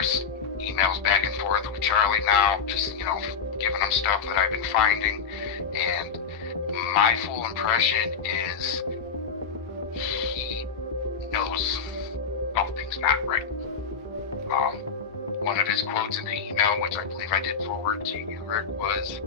numerous emails back and forth with Charlie now, just, giving him stuff that I've been finding. And my full impression is he knows something's not right. One of his quotes in the email, which I believe I did forward to you, Rick, was,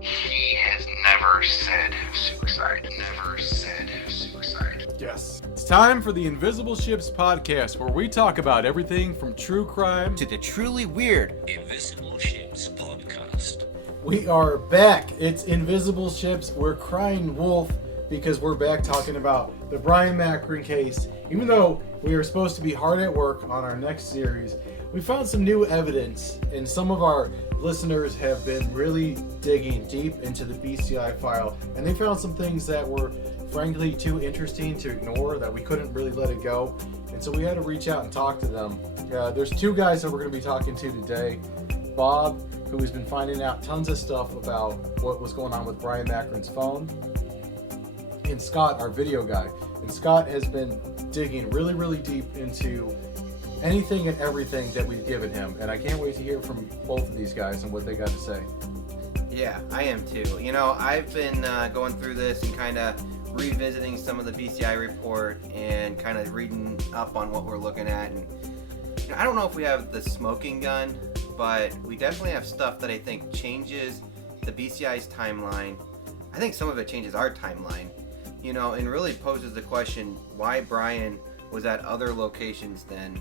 he has never said suicide. Never said suicide. Yes. It's time for the Invisible Ships podcast, where we talk about everything from true crime to the truly weird. Invisible Ships podcast. We are back. It's Invisible Ships. We're crying wolf because we're back talking about the Bryon Macron case. Even though we are supposed to be hard at work on our next series, we found some new evidence, and some of our listeners have been really digging deep into the BCI file, and they found some things that were frankly too interesting to ignore, that we couldn't really let it go, and so we had to reach out and talk to them. There's two guys that we're going to be talking to today. Bob, who has been finding out tons of stuff about what was going on with Bryon Macron's phone, and Scott, our video guy. And Scott has been digging really, really deep into anything and everything that we've given him, and I can't wait to hear from both of these guys and what they got to say. Yeah, I am too. I've been going through this and kind of revisiting some of the BCI report and kind of reading up on what we're looking at. And I don't know if we have the smoking gun, but we definitely have stuff that I think changes the BCI's timeline. I think some of it changes our timeline, and really poses the question why Bryon was at other locations then,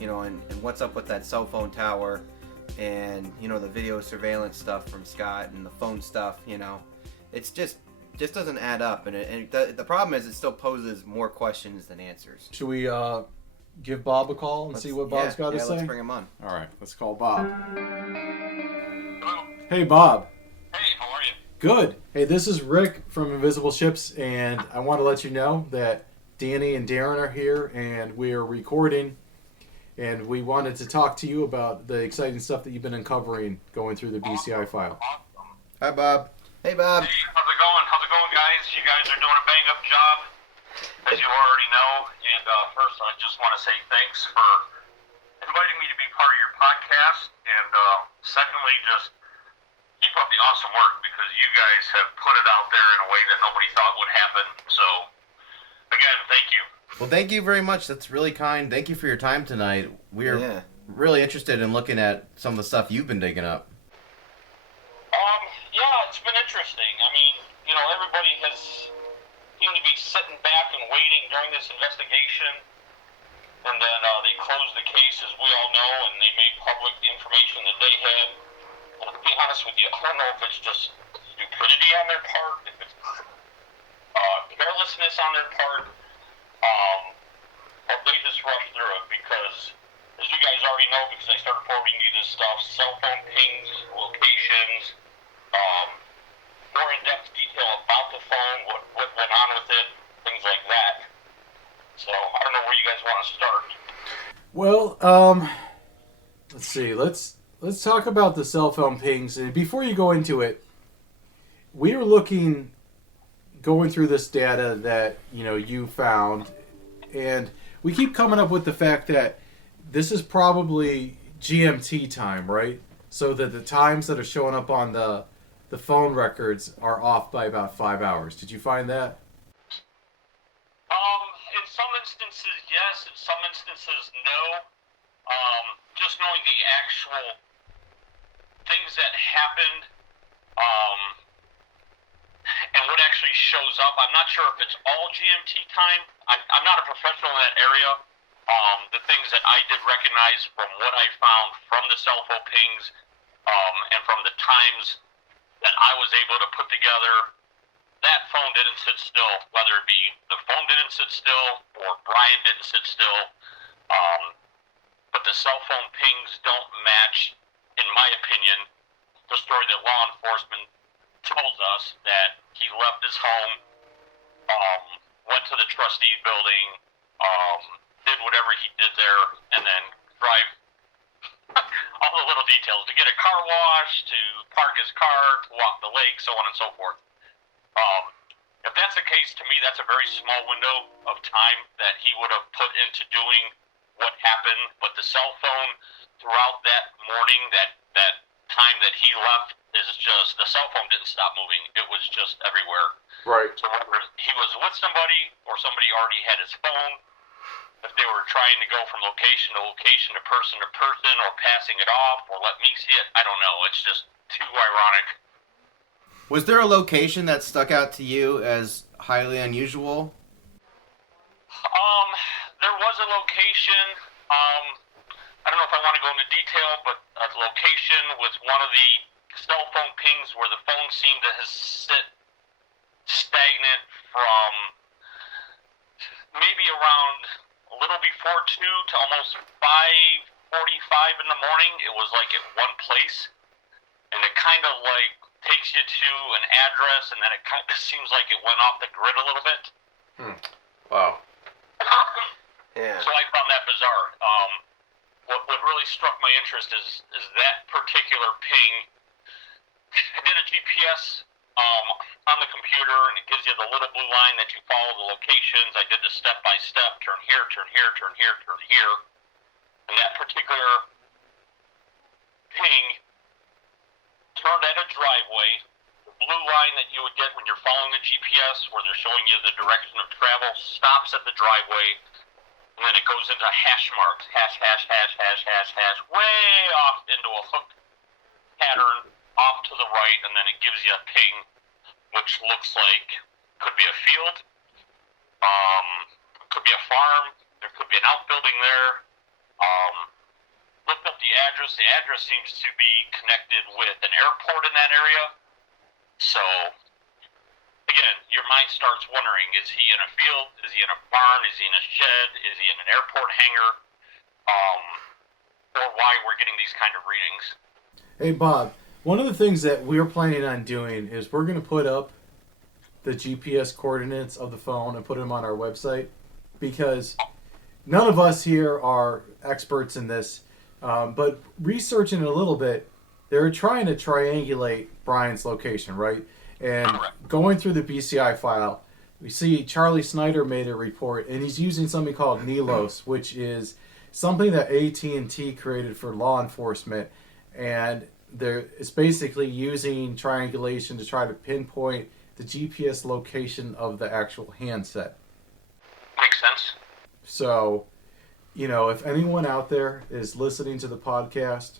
and what's up with that cell phone tower and, the video surveillance stuff from Scott and the phone stuff, it's just doesn't add up. And the problem is it still poses more questions than answers. Should we give Bob a call and see what Bob's got to say? Let's bring him on. All right, let's call Bob. Hello. Hey, Bob. Hey, how are you? Good. Hey, this is Rick from Invisible Ships, and I want to let you know that Danny and Darren are here, and we are recording, and we wanted to talk to you about the exciting stuff that you've been uncovering going through the BCI file. Awesome. Hi, Bob. Hey, Bob. Hey, how's it going? How's it going, guys? You guys are doing a bang-up job, as you already know. And first, I just want to say thanks for inviting me to be part of your podcast. And secondly, just keep up the awesome work, because you guys have put it out there in a way that nobody thought would happen. So, again, thank you. Well, thank you very much. That's really kind. Thank you for your time tonight. We're really interested in looking at some of the stuff you've been digging up. Yeah, it's been interesting. I mean, everybody has seemed to be sitting back and waiting during this investigation, and then they closed the case, as we all know, and they made public the information that they had. And to be honest with you, I don't know if it's just stupidity on their part, if it's carelessness on their part, but they just rushed through it, because, as you guys already know, because I started forwarding you this stuff, cell phone pings, locations, more in-depth detail about the phone, what went on with it, things like that. So, I don't know where you guys want to start. Well, let's see. Let's talk about the cell phone pings. And before you go into it, we were going through this data that, you found, and we keep coming up with the fact that this is probably GMT time, right? So that the times that are showing up on the phone records are off by about 5 hours. Did you find that? In some instances, yes. In some instances, no. Just knowing the actual things that happened, and what actually shows up, I'm not sure if it's all GMT time. I'm not a professional in that area. The things that I did recognize from what I found from the cell phone pings, and from the times that I was able to put together, that phone didn't sit still, whether it be the phone didn't sit still or Bryon didn't sit still. But the cell phone pings don't match, in my opinion, the story that law enforcement told us, that he left his home, went to the trustee building, did whatever he did there, and then drive all the little details, to get a car wash, to park his car, to walk the lake, so on and so forth. If that's the case, to me, that's a very small window of time that he would have put into doing what happened, but the cell phone throughout that morning, that time that he left, is just, the cell phone didn't stop moving. It was just everywhere. Right. So whether he was with somebody or somebody already had his phone, if they were trying to go from location to location to person, or passing it off, or let me see it, I don't know. It's just too ironic. Was there a location that stuck out to you as highly unusual? There was a location, I don't know if I want to go into detail, but a location with one of the cell phone pings where the phone seemed to sit stagnant from maybe around a little before 2 to almost 5:45 in the morning. It was like at one place, and it kind of like takes you to an address, and then it kind of seems like it went off the grid a little bit. Wow. Yeah. So I found that bizarre. What really struck my interest is that particular ping. I did a GPS on the computer, and it gives you the little blue line that you follow the locations. I did the step-by-step, turn here, turn here, turn here, turn here. And that particular ping turned at a driveway. The blue line that you would get when you're following the GPS, where they're showing you the direction of travel, stops at the driveway, and then it goes into hash marks, hash, hash, hash, hash, hash, hash, way off into a hook pattern off to the right, and then it gives you a ping, which looks like could be a field, could be a farm, there could be an outbuilding there. Looked up the address. The address seems to be connected with an airport in that area. So, again, your mind starts wondering, is he in a field? Is he in a barn? Is he in a shed? Is he in an airport hangar? Or why we're getting these kind of readings. Hey, Bob, one of the things that we're planning on doing is we're going to put up the GPS coordinates of the phone and put them on our website, because none of us here are experts in this, but researching it a little bit, they're trying to triangulate Bryan's location, right? And going through the BCI file, we see Charlie Snyder made a report, and he's using something called NELOS, which is something that AT&T created for law enforcement, and it's basically using triangulation to try to pinpoint the GPS location of the actual handset. Makes sense. So, if anyone out there is listening to the podcast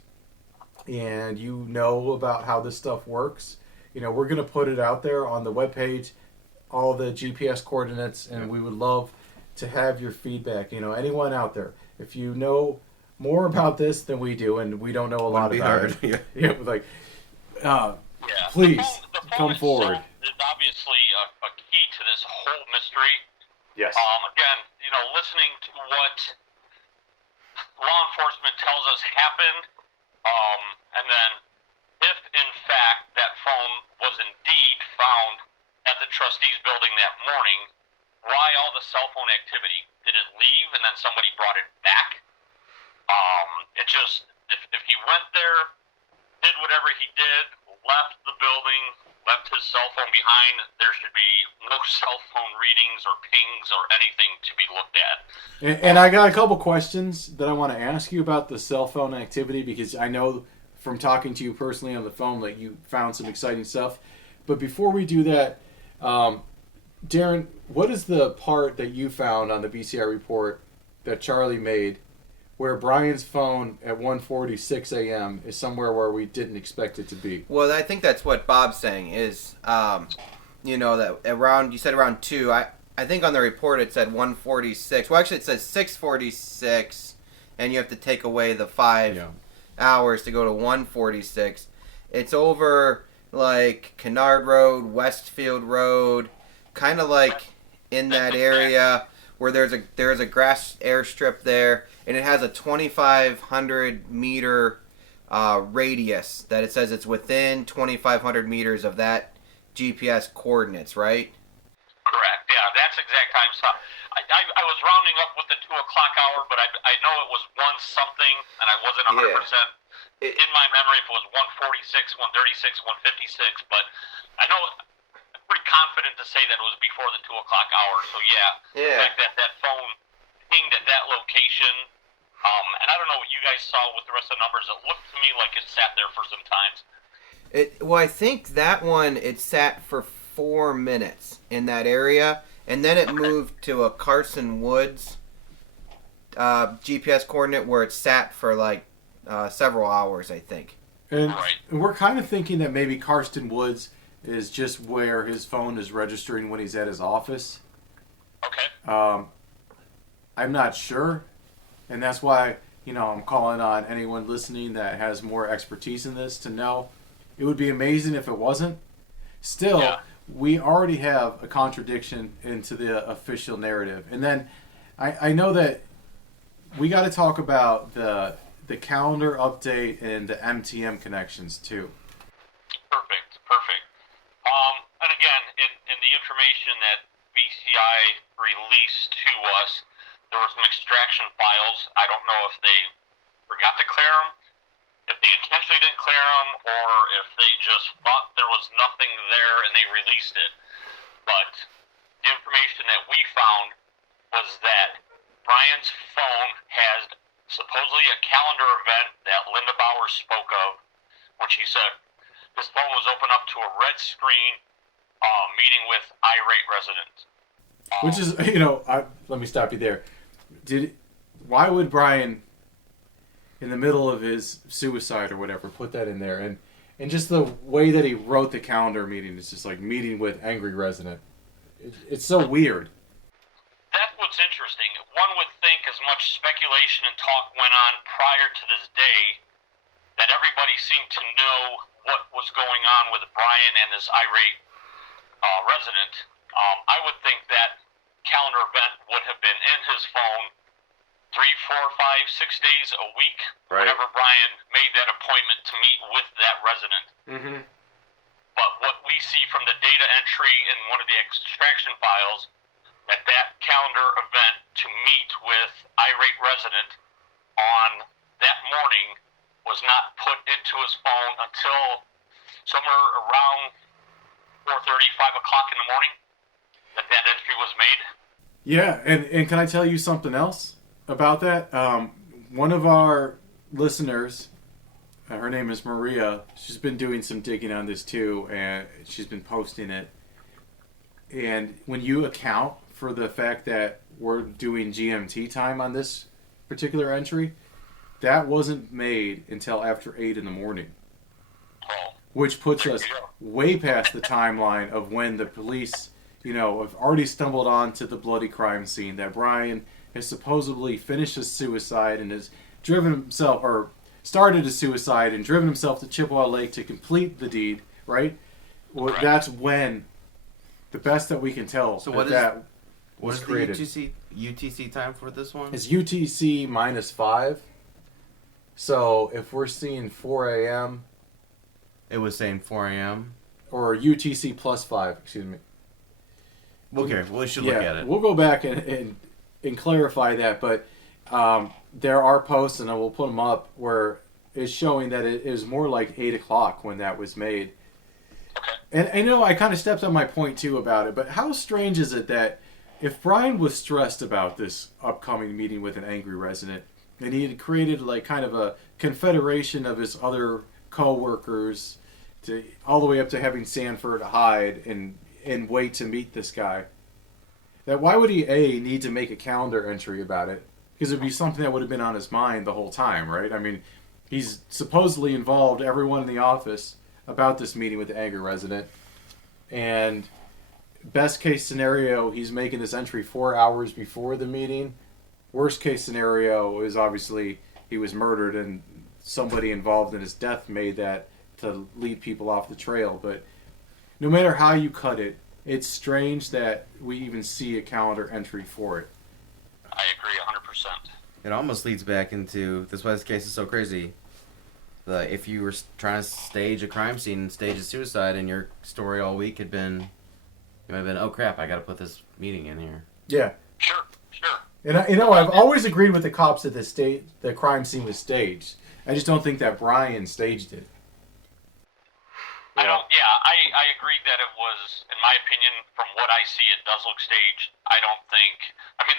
and you know about how this stuff works, we're going to put it out there on the webpage, all the GPS coordinates, and we would love to have your feedback. Anyone out there, if you know more about this than we do, and we don't know a lot about it. Please the phone come forward. Is obviously a key to this whole mystery. Yes. Again, listening to what law enforcement tells us happened, and then if in fact that phone was indeed found at the trustees building that morning, why all the cell phone activity? Did it leave and then somebody brought it back? It just, if he went there, did whatever he did, left the building, left his cell phone behind, there should be no cell phone readings or pings or anything to be looked at. And I got a couple questions that I want to ask you about the cell phone activity, because I know from talking to you personally on the phone that you found some exciting stuff. But before we do that, Darren, what is the part that you found on the BCI report that Charlie made where Bryan's phone at 1:46 a.m. is somewhere where we didn't expect it to be? Well, I think that's what Bob's saying is, that around, you said around 2. I think on the report it said 1:46. Well, actually it says 6:46, and you have to take away the 5 hours to go to 1:46. It's over like Kennard Road, Westfield Road, kind of like in that area where there's a grass airstrip there, and it has a 2,500 meter radius that it says it's within 2,500 meters of that GPS coordinates, right? Correct. Yeah, that's exact time. So I was rounding up with the 2 o'clock hour, but I know it was 1 something, and I wasn't 100% in my memory if it was 1:46, 1:36, 1:56. But I know I'm pretty confident to say that it was before the 2 o'clock hour. So yeah, the fact that phone pinged at that location And I don't know what you guys saw with the rest of the numbers. It looked to me like it sat there for some times. Well, I think that one, it sat for 4 minutes in that area, and then it moved to a Carson Woods GPS coordinate where it sat for like several hours, I think. And Right. we're kind of thinking that maybe Karsten Woods is just where his phone is registering when he's at his office. Okay. I'm not sure, and that's why, I'm calling on anyone listening that has more expertise in this to know. It would be amazing if it wasn't. Still, Yeah. we already have a contradiction into the official narrative. And then I know that we got to talk about the calendar update and the MTM connections too. Perfect. And again, in the information that BCI released to us, there were some extraction files. I don't know if they forgot to clear them, if they intentionally didn't clear them, or if they just thought there was nothing there and they released it. But the information that we found was that Bryan's phone has supposedly a calendar event that Linda Bauer spoke of, when she said his phone was open up to a red screen meeting with irate residents. Which is, let me stop you there. Why would Bryan, in the middle of his suicide or whatever, put that in there? And just the way that he wrote the calendar meeting is just like meeting with angry resident. It's so weird. That's what's interesting. One would think as much speculation and talk went on prior to this day that everybody seemed to know what was going on with Bryan and his irate resident. I would think that calendar event would have been in his phone 3, 4, 5, 6 days a week, Right. whenever Bryan made that appointment to meet with that resident. Mm-hmm. But what we see from the data entry in one of the extraction files, that calendar event to meet with irate resident on that morning was not put into his phone until somewhere around 4:30, 5 o'clock in the morning that entry was made. Yeah, and can I tell you something else about that? One of our listeners, her name is Maria, she's been doing some digging on this too, and she's been posting it. And when you account for the fact that we're doing GMT time on this particular entry, that wasn't made until after 8 in the morning. Oh, Which puts there us you go. way past the timeline of when the police, have already stumbled onto the bloody crime scene, that Bryan has supposedly finished his suicide and has driven himself, or started a suicide and driven himself to Chippewa Lake to complete the deed, right? Well, Correct. that's when, the best that we can tell, So that what is- that What was is created. the UTC time for this one? It's UTC -5. So if we're seeing 4 a.m. It was saying 4 a.m. or UTC +5, excuse me. Okay, well, we should look at it. We'll go back and clarify that, but there are posts, and I will put them up, where it's showing that it is more like 8 o'clock when that was made. Okay. And I know I kind of stepped on my point too about it, but how strange is it that if Bryan was stressed about this upcoming meeting with an angry resident, and he had created like kind of a confederation of his other co-workers, all the way up to having Sanford hide and wait to meet this guy, that why would he need to make a calendar entry about it? Because it would be something that would have been on his mind the whole time, right? I mean, he's supposedly involved everyone in the office about this meeting with the angry resident, and best case scenario, he's making this entry 4 hours before the meeting. Worst case scenario is obviously he was murdered and somebody involved in his death made that to lead people off the trail. But no matter how you cut it, it's strange that we even see a calendar entry for it. I agree 100%. It almost leads back into, that's why this case is so crazy. If you were trying to stage a crime scene and stage a suicide, and your story all week had been, you might have been, oh crap, I got to put this meeting in here. Yeah. Sure. And I've always agreed with the cops that the crime scene was staged. I just don't think that Bryan staged it. I agree that it was, in my opinion, from what I see, it does look staged. I don't think,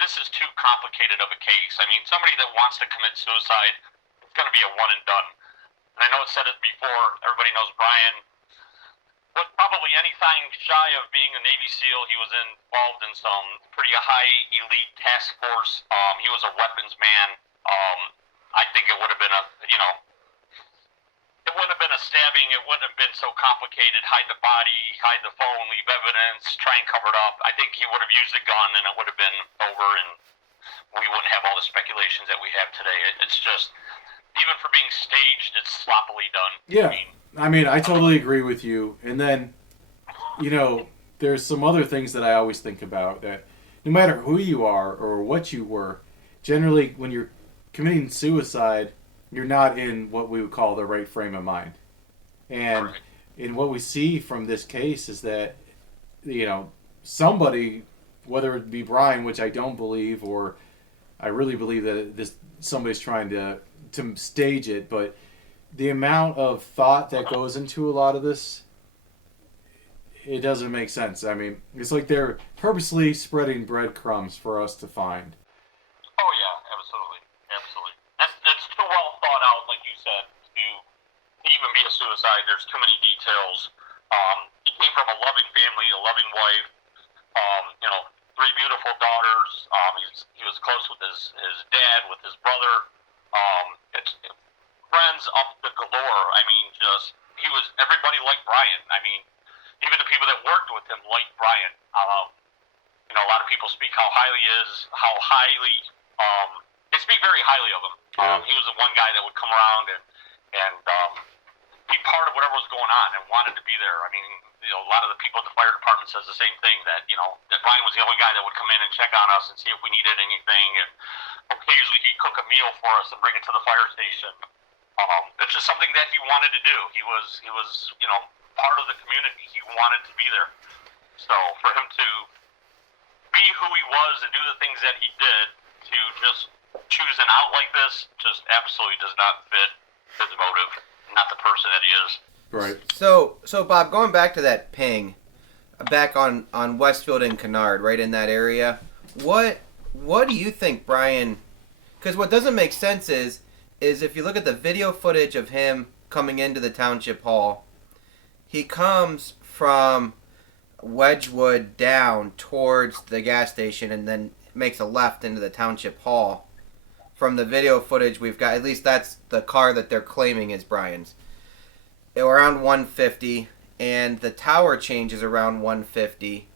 this is two complicated of a case. I mean, somebody that wants to commit suicide, it's going to be a one and done. And I know it said it before. Everybody knows Bryon was probably anything shy of being a Navy SEAL. He was involved in some pretty high elite task force. He was a weapons man. I think it would have been it wouldn't have been a stabbing. It wouldn't have been so complicated. Hide the body, hide the phone, leave evidence, try and cover it up. I think he would have used a gun and it would have been over, and we wouldn't have all the speculations that we have today. It's just, even for being staged, it's sloppily done. Yeah. I mean, I totally agree with you. And then, there's some other things that I always think about, that no matter who you are or what you were, generally when you're committing suicide, you're not in what we would call the right frame of mind. And in what we see from this case is that, somebody, whether it be Bryon, which I don't believe, or I really believe that somebody's trying to stage it, but the amount of thought that goes into a lot of this, it doesn't make sense. I mean, it's like they're purposely spreading breadcrumbs for us to find. Oh yeah, absolutely. It's too well thought out, like you said, to even be a suicide. There's too many details. He came from a loving family, a loving wife, 3 beautiful daughters. He was close with his dad, with his brother. It's friends up the galore. I mean, everybody liked Bryon. I mean, even the people that worked with him liked Bryon. A lot of people speak how they speak very highly of him. He was the one guy that would come around and be part of whatever was going on and wanted to be there. I mean, a lot of the people at the fire department says the same thing, that that Bryon was the only guy that would come in and check on us and see if we needed anything, and occasionally he'd cook a meal for us and bring it to the fire station. It's just something that he wanted to do. He was part of the community. He wanted to be there. So for him to be who he was and do the things that he did, to just choose an out like this, just absolutely does not fit his motive, not the person that he is. Right. So Bob, going back to that ping, back on Westfield and Kennard, right in that area, what do you think Bryon? Because what doesn't make sense is if you look at the video footage of him coming into the township hall, he comes from Wedgwood down towards the gas station and then makes a left into the township hall. From the video footage we've got, at least that's the car that they're claiming is Bryon's. Around 150, and the tower changes around 150.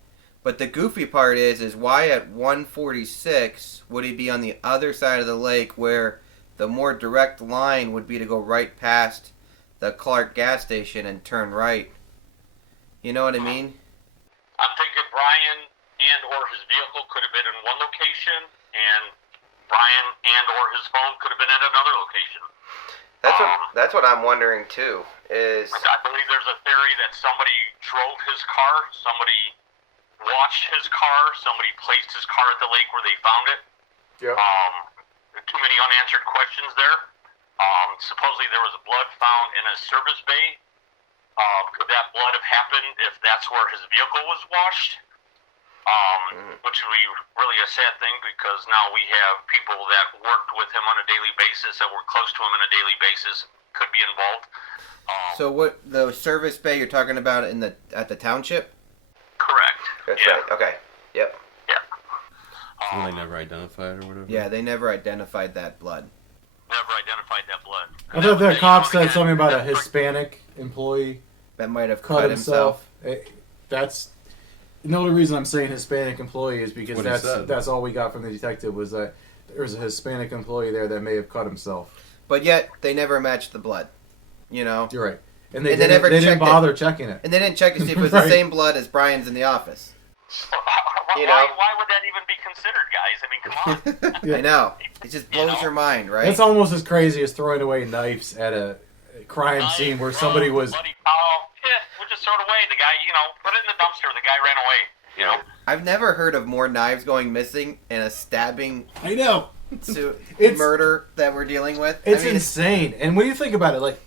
But the goofy part is why at 146 would he be on the other side of the lake, where the more direct line would be to go right past the Clark gas station and turn right? You know what I mean? I'm thinking Bryon and or his vehicle could have been in one location, and Bryon and or his phone could have been in another location. That's what I'm wondering too. I believe there's a theory that somebody drove his car, somebody watched his car, somebody placed his car at the lake where they found it. Yeah. Too many unanswered questions there. Supposedly there was blood found in a service bay. Could that blood have happened if that's where his vehicle was washed? Which would be really a sad thing, because now we have people that worked with him on a daily basis, that were close to him on a daily basis, could be involved. So what, the service bay you're talking about at the township? Correct. That's yeah. right. Okay. Yep. Yeah. So they never identified or whatever? Yeah, they never identified that blood. Never identified that blood. I thought that cop said something about a Hispanic employee That might have cut himself. That's the only reason I'm saying Hispanic employee is because What he said. that's all we got from the detective, was that there was a Hispanic employee there that may have cut himself. But yet, they never matched the blood. You know? You're right. And And they didn't, never they didn't checked it. bother checking it. And they didn't check to see if it was Right. the same blood as Bryon's in the office. Why, You know? why would that even be considered, guys? I mean, come on. Yeah. I know. It just blows You know? your mind, right? That's almost as crazy as throwing away knives at a crime scene where somebody was... Bloody we'll just throw it away. The guy, put it in the dumpster. The guy ran away. You know? I've never heard of more knives going missing and a stabbing I know. It's- murder that we're dealing with. It's I mean, insane. And when you think about it, like,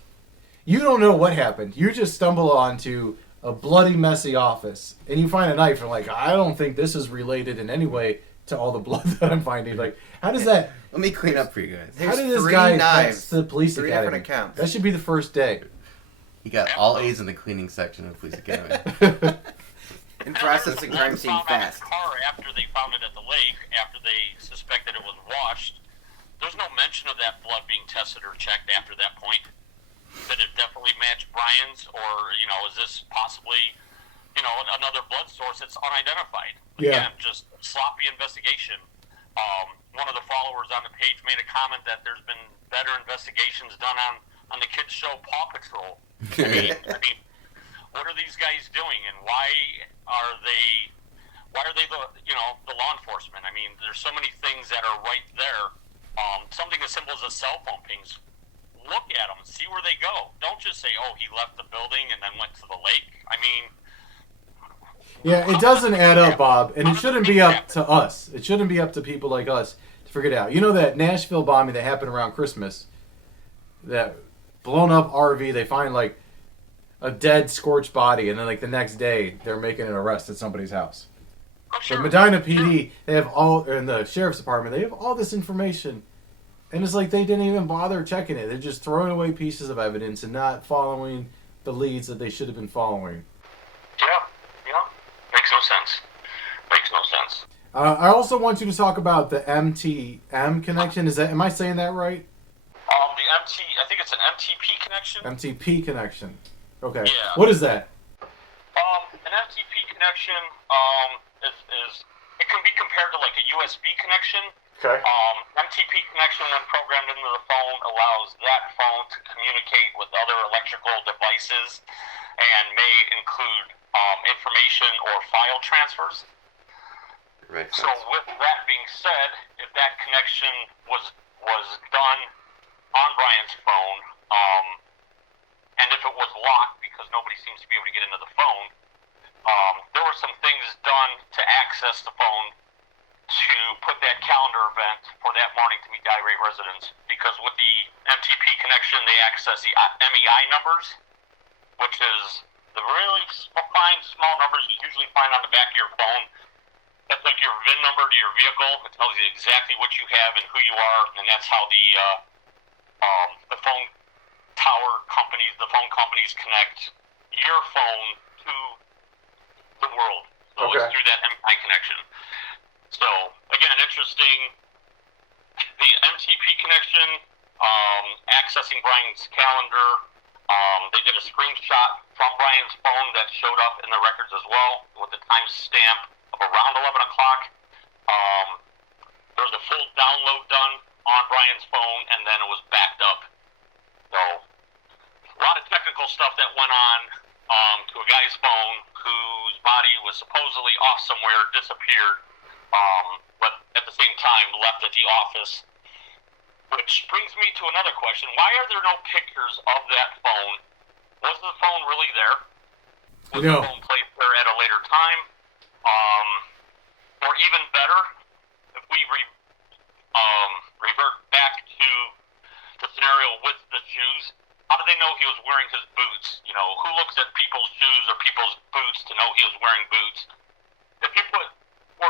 you don't know what happened. You just stumble onto a bloody, messy office, and you find a knife, and like, I don't think this is related in any way to all the blood that I'm finding. Like, how does that? Let me clean up for you guys. How did this 3 guy knives, pass the police 3 academy? different accounts. That should be the first day. He got all A's in the cleaning section of Police Academy. And processing crime scene Found on his fast. car after they found it at the lake, after they suspected it was washed. There's no mention of that blood being tested or checked after that point. That it definitely matched Bryan's, or is this possibly, another blood source that's unidentified? Yeah. Again, just sloppy investigation. One of the followers on the page made a comment that there's been better investigations done on the kids show Paw Patrol. I mean, what are these guys doing, and why are they the law enforcement? I mean, there's so many things that are right there. Something as simple as a cell phone pings. Look at them, see where they go. Don't just say, "Oh, he left the building and then went to the lake." I mean, Yeah, it doesn't add up, Bob, and it shouldn't be up to us. It shouldn't be up to people like us to figure it out. You know that Nashville bombing that happened around Christmas, that blown up RV, they find like a dead, scorched body, and then like the next day they're making an arrest at somebody's house. sure. The Medina PD, they have all, and the sheriff's department, they have all this information, and it's like they didn't even bother checking it. They're just throwing away pieces of evidence and not following the leads that they should have been following. Yeah, makes no sense. Makes no sense. I also want you to talk about the MTM connection. Am I saying that right? I think it's an MTP connection. MTP connection. Okay. Yeah. What is that? An MTP connection is it can be compared to like a USB connection. Okay. MTP connection, when programmed into the phone, allows that phone to communicate with other electrical devices and may include information or file transfers. Right. So with that being said, if that connection was done on Bryan's phone, and if it was locked because nobody seems to be able to get into the phone, there were some things done to access the phone to put that calendar event for that morning to meet irate residents, because with the MTP connection they access the MEI numbers, which is the really fine small numbers you usually find on the back of your phone. That's like your VIN number to your vehicle. It tells you exactly what you have and who you are, and that's how the phone companies connect your phone to the world. So Okay. it's through that MI connection. So again, interesting. The MTP connection, accessing Bryan's calendar. They did a screenshot from Bryan's phone that showed up in the records as well with the timestamp of around 11 o'clock. There was a full download done on Bryan's phone, and then it was backed up. So a lot of technical stuff that went on to a guy's phone whose body was supposedly off somewhere, disappeared, but at the same time left at the office. Which brings me to another question. Why are there no pictures of that phone? Was the phone really there? Was No. the phone placed there at a later time? Or even better, if we revert back to the scenario with the shoes, how do they know he was wearing his boots? Who looks at people's shoes or people's boots to know he was wearing boots? If you put four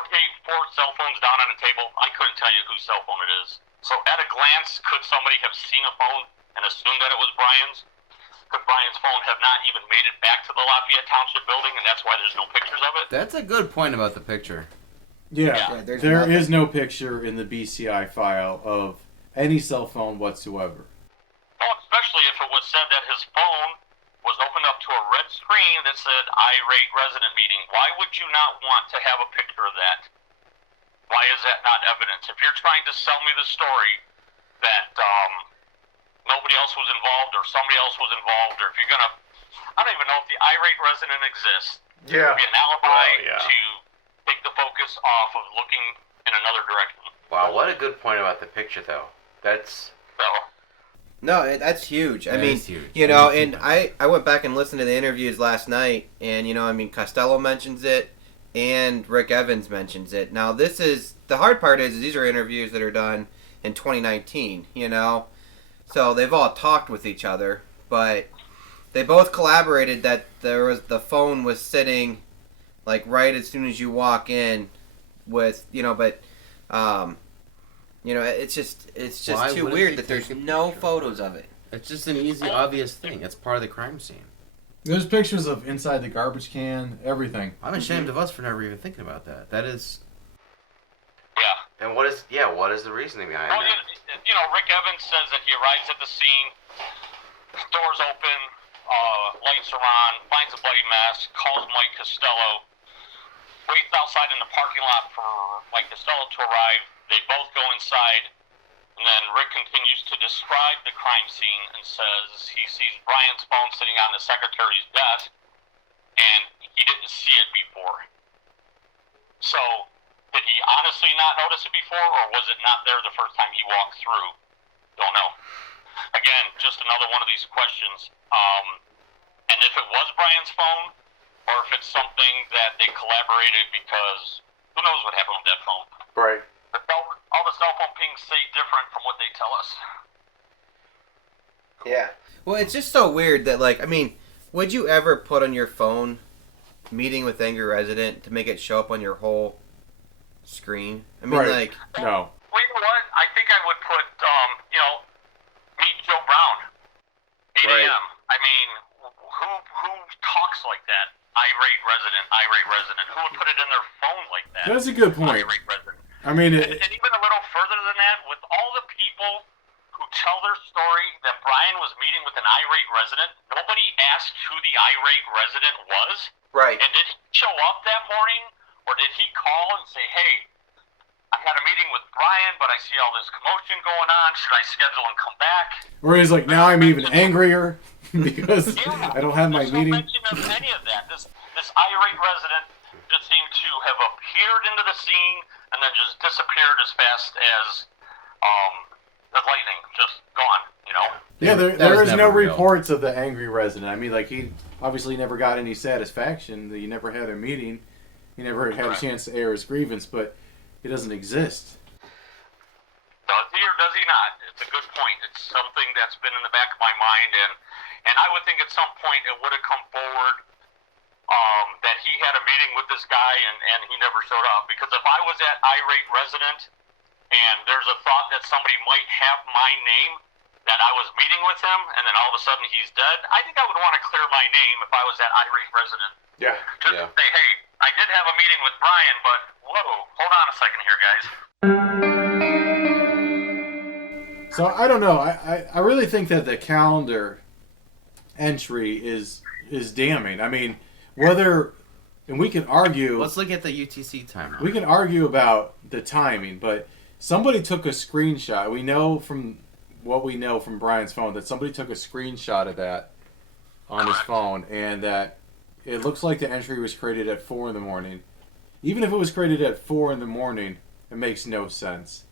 cell phones down on a table, I couldn't tell you whose cell phone it is. So at a glance, could somebody have seen a phone and assumed that it was Bryan's? Could Bryan's phone have not even made it back to the Lafayette Township building, and that's why there's no pictures of it? That's a good point about the picture. Yeah, there's there nothing. is no picture in the BCI file of any cell phone whatsoever. Well, especially if it was said that his phone was opened up to a red screen that said irate resident meeting. Why would you not want to have a picture of that? Why is that not evidence? If you're trying to sell me the story that nobody else was involved or somebody else was involved, or if you're going to, I don't even know if the irate resident exists. Yeah. Be an alibi yeah. to take the focus off of looking in another direction. Wow, what a good point about the picture, though. That's So, No, that's huge. I That mean, is huge. and I went back and listened to the interviews last night, and Costello mentions it, and Rick Evans mentions it. Now, the hard part is these are interviews that are done in 2019. So they've all talked with each other, but they both collaborated that the phone was sitting like right as soon as you walk in with but it's just Why too wouldn't weird they that there's take a no picture? photos of it. It's just an easy, obvious thing. It's part of the crime scene. There's pictures of inside the garbage can, everything. I'm ashamed of us for never even thinking about that. That is. Yeah. And what is the reasoning behind Well, that? Rick Evans says that he arrives at the scene, doors open, lights are on, finds a bloody mess, calls Mike Costello, waits outside in the parking lot for Mike Costello to arrive. They both go inside, and then Rick continues to describe the crime scene and says he sees Bryan's phone sitting on the secretary's desk, and he didn't see it before. So, did he honestly not notice it before, or was it not there the first time he walked through? Don't know. Again, just another one of these questions. And if it was Bryan's phone, or if it's something that they collaborated because who knows what happened with that phone. Right. All the cell phone pings say different from what they tell us. Yeah. Well, it's just so weird that, would you ever put on your phone meeting with angry resident to make it show up on your whole screen? I mean, Right. No. Well, you know what? I think I would put, meet Joe Brown, 8 Right. a.m. I mean, who talks like that? Irate resident. Who would put it in their phone like that? That's a good point. Irate resident. I mean, And even a little further than that, with all the people who tell their story that Bryan was meeting with an irate resident, nobody asked who the irate resident was. right. And did he show up that morning, or did he call and say, hey, I had a meeting with Bryan, but I see all this commotion going on. Should I schedule and come back? or he's like, now I'm even angrier because I don't have my There's meeting. no mention of any of that. This irate resident just seemed to have appeared into the scene and then just disappeared as fast as lightning, just gone. Yeah, That there was is no never real. reports of the angry resident. I mean, he obviously never got any satisfaction. He never had a meeting. He never had a chance to air his grievance, but it doesn't exist. Does he or does he not? It's a good point. It's something that's been in the back of my mind, and I would think at some point it would have come forward that he had a meeting with this guy and he never showed up. Because if I was at irate resident and there's a thought that somebody might have my name, that I was meeting with him, and then all of a sudden he's dead, I think I would want to clear my name if I was that irate resident. Yeah. Just to say, hey, I did have a meeting with Bryan, but whoa, hold on a second here, guys. So I don't know. I really think that the calendar entry is damning. I mean, and we can argue. Let's look at the UTC timeline. We can argue about the timing, but somebody took a screenshot. We know from what we know from Bryan's phone that somebody took a screenshot of that on his phone, and that it looks like the entry was created at 4 in the morning. Even if it was created at 4 in the morning, it makes no sense.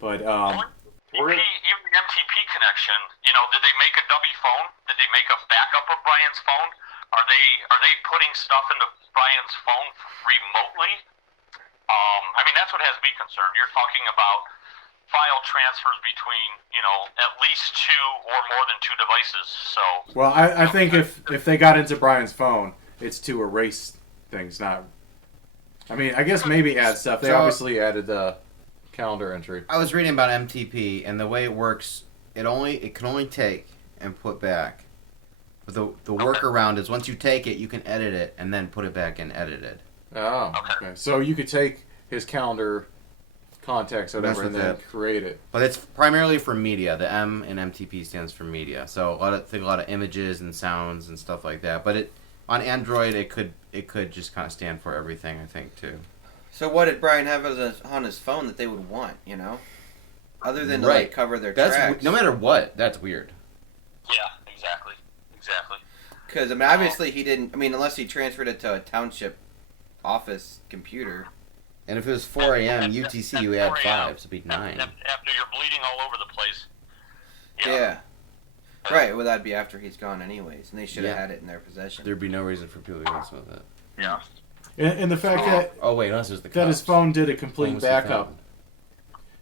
But Even the MTP connection, did they make a dummy phone? Did they make a backup of Bryan's phone? Are they putting stuff into Bryan's phone remotely? I mean, that's what has me concerned. You're talking about file transfers between, at least 2 or more than 2 devices. So. well, I think if they got into Bryan's phone, it's to erase things, not. I mean, I guess maybe add stuff. They So- obviously added the calendar entry. I was reading about MTP, and the way it works, it can only take and put back. But the workaround is once you take it, you can edit it and then put it back in edited. Oh, okay. So you could take his calendar contacts, or whatever, Mess and with then it. create it. But it's primarily for media. The M in MTP stands for media. So a lot of images and sounds and stuff like that. But on Android, it could just kind of stand for everything, I think, too. So what did Bryan have on his phone that they would want, Other than to cover their tracks. No matter what, that's weird. Yeah, exactly. Because, obviously he didn't, unless he transferred it to a township office computer. And if it was 4 a.m. That's UTC, you add 4 a.m. 5, so it'd be 9. After you're bleeding all over the place. Yeah. Right, well, that'd be after he's gone anyways, and they should have Yeah. had it in their possession. There'd be no reason for people to mess with it. Yeah. And the fact that Oh wait, unless it's the that his cops. phone did a complete Almost backup. 1,000.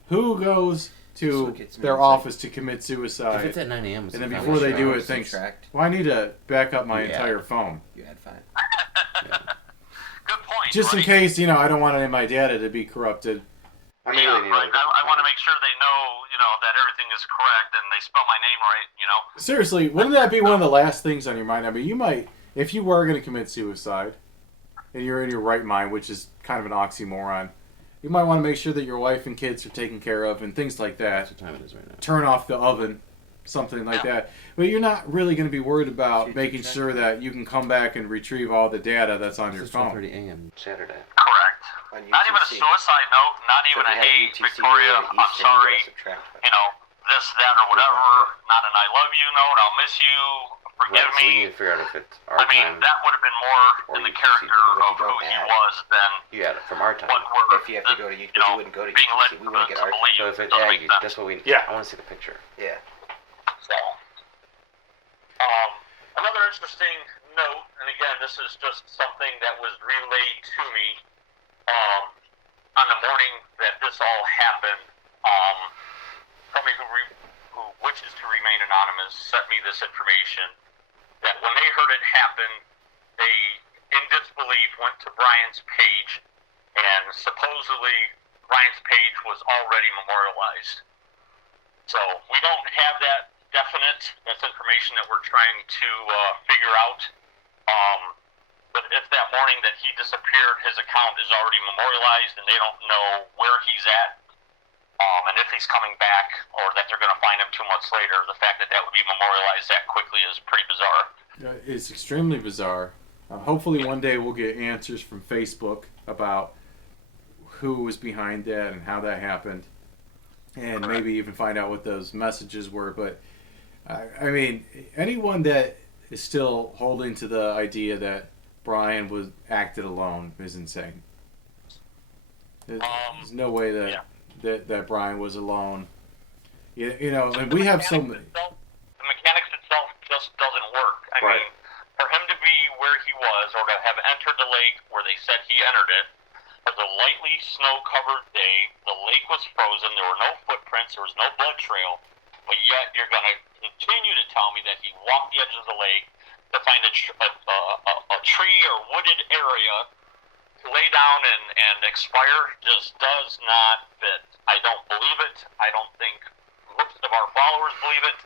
Who goes So to it gets their me office to commit If suicide? it's at 9 a.m. it's And then the before they cops. do it, thinks, Subtract. well, I need to back up my Yeah. entire phone. You had 5. Good point. point. Just in right? case, I don't want any of my data to be corrupted. We really need to Right. look at I want to the make sure they know, that everything is correct and they spell my name right. Seriously, wouldn't that be one of the last things on your mind? I mean, you might, if you were going to commit suicide, and you're in your right mind, which is kind of an oxymoron, you might want to make sure that your wife and kids are taken care of and things like that. That's what time it is right now. Turn off the oven, something like that. But you're not really going to be worried about making sure that you can come back and retrieve all the data that's on your It's phone. 12:30 a.m. Saturday. Correct. On Not even a UTC. suicide note, not even a, hey, Victoria, I'm sorry, this, that, or whatever, not an I love you note, I'll miss you, forgive Right, so we me. need to figure out if it's our I mean, time. that would have been more or in the UTC, character but of who he was than You got it from our time. what we're, If you have to go to UTC, you wouldn't go to being led UTC. We wouldn't get to our time. believe. So if it's Doesn't make Aggie, sense. that's what we. Yeah. I want to see the picture. Yeah. So, another interesting note, and again, this is just something that was relayed to me on the morning that this all happened. Somebody who wishes to remain anonymous sent me this information that when they heard it happen, they, in disbelief, went to Bryan's page, and supposedly Bryan's page was already memorialized. So we don't have that definite. That's information that we're trying to figure out. But if that morning that he disappeared, his account is already memorialized and they don't know where he's at, and if he's coming back, or that they're going to find him 2 months later, the fact that that would be memorialized that quickly is pretty bizarre. It's extremely bizarre. Hopefully one day we'll get answers from Facebook about who was behind that and how that happened. And maybe even find out what those messages were. But, I mean, anyone that is still holding to the idea that Bryan was acted alone is insane. There's no way that Bryan was alone. And we have so many. The mechanics itself just doesn't work. I Right. mean, for him to be where he was, or to have entered the lake where they said he entered it, was a lightly snow-covered day. The lake was frozen. There were no footprints. There was no blood trail. But yet, you're going to continue to tell me that he walked the edge of the lake to find a tree or wooded area to lay down and expire. Just does not fit. I don't believe it. I don't think most of our followers believe it.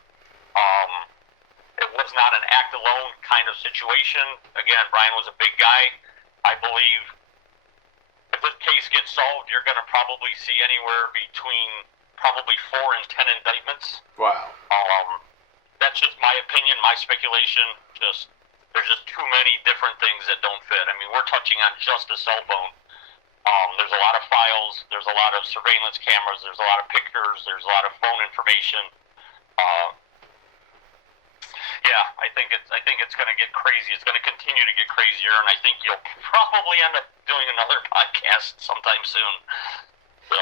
It was not an act alone kind of situation. Again, Bryan was a big guy. I believe if this case gets solved, you're going to probably see anywhere between probably 4 and 10 indictments. Wow. That's just my opinion, my speculation. There's just too many different things that don't fit. I mean, we're touching on just a cell phone. There's a lot of files. There's a lot of surveillance cameras. There's a lot of pictures. There's a lot of phone information. Yeah, I think it's going to get crazy. It's going to continue to get crazier, and I think you'll probably end up doing another podcast sometime soon. So.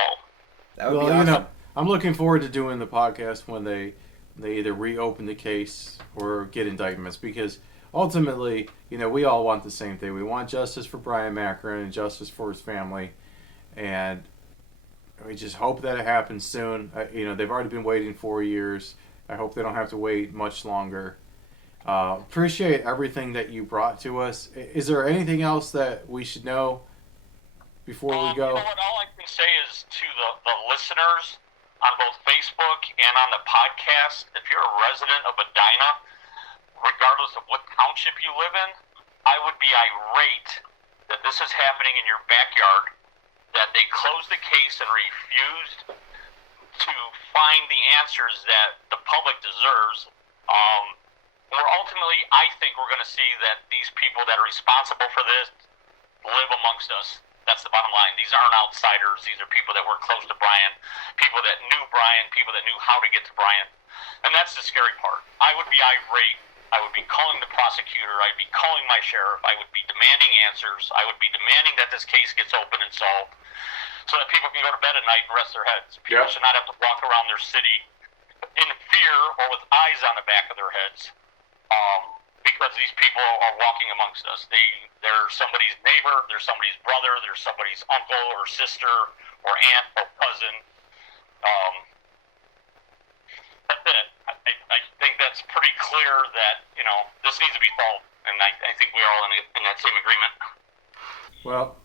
That would be awesome. I'm looking forward to doing the podcast when they either reopen the case or get indictments, because ultimately, we all want the same thing. We want justice for Bryon Macron and justice for his family, and we just hope that it happens soon. They've already been waiting 4 years. I hope they don't have to wait much longer. Appreciate everything that you brought to us. Is there anything else that we should know before we go? You know what? All I can say is to the listeners on both Facebook and on the podcast, if you're a resident of Edina, regardless of what township you live in, I would be irate that this is happening in your backyard, that they closed the case and refused to find the answers that the public deserves. Where ultimately, I think we're going to see that these people that are responsible for this live amongst us. That's the bottom line. These aren't outsiders. These are people that were close to Bryan, people that knew Bryan, people that knew how to get to Bryan. And that's the scary part. I would be irate. I would be calling the prosecutor. I'd be calling my sheriff. I would be demanding answers. I would be demanding that this case gets open and solved so that people can go to bed at night and rest their heads. People should not have to walk around their city in fear or with eyes on the back of their heads. Because these people are walking amongst us. They're somebody's neighbor, they're somebody's brother, they're somebody's uncle or sister or aunt or cousin. That's it. I think that's pretty clear that, this needs to be solved. And I think we're all in that same agreement. Well,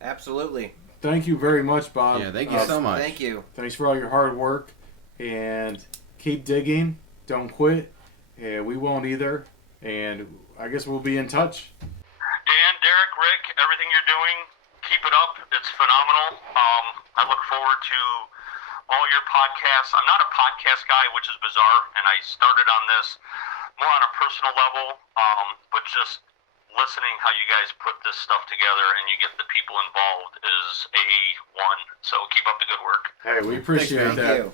Absolutely. Thank you very much, Bob. Yeah, thank you so much. Thank you. Thanks for all your hard work, and keep digging. Don't quit. And we won't either. And I guess we'll be in touch. Dan, Derek, Rick, everything you're doing, keep it up. It's phenomenal. I look forward to all your podcasts. I'm not a podcast guy, which is bizarre, and I started on this more on a personal level, but just listening how you guys put this stuff together and you get the people involved is A1. So keep up the good work. Hey, we appreciate Thank that. you.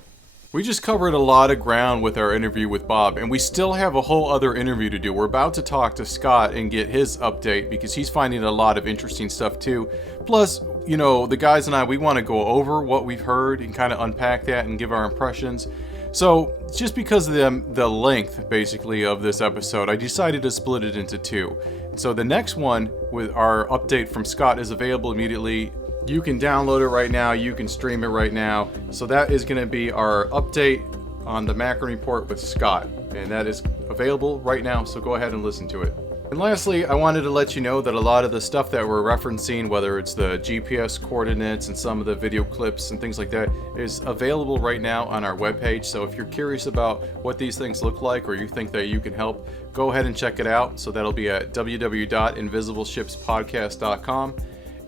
We just covered a lot of ground with our interview with Bob, and we still have a whole other interview to do. We're about to talk to Scott and get his update because he's finding a lot of interesting stuff too. Plus, you know, the guys and I, we want to go over what we've heard and kind of unpack that and give our impressions. So, just because of the length, basically, of this episode, I decided to split it into two. So the next one with our update from Scott is available immediately. You can download it right now. You can stream it right now. So that is going to be our update on the Macron report with Scott. And that is available right now. So go ahead and listen to it. And lastly, I wanted to let you know that a lot of the stuff that we're referencing, whether it's the GPS coordinates and some of the video clips and things like that, is available right now on our webpage. So if you're curious about what these things look like or you think that you can help, go ahead and check it out. So that'll be at www.invisibleshipspodcast.com.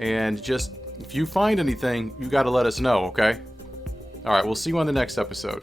And just, if you find anything, you got to let us know, okay? All right, we'll see you on the next episode.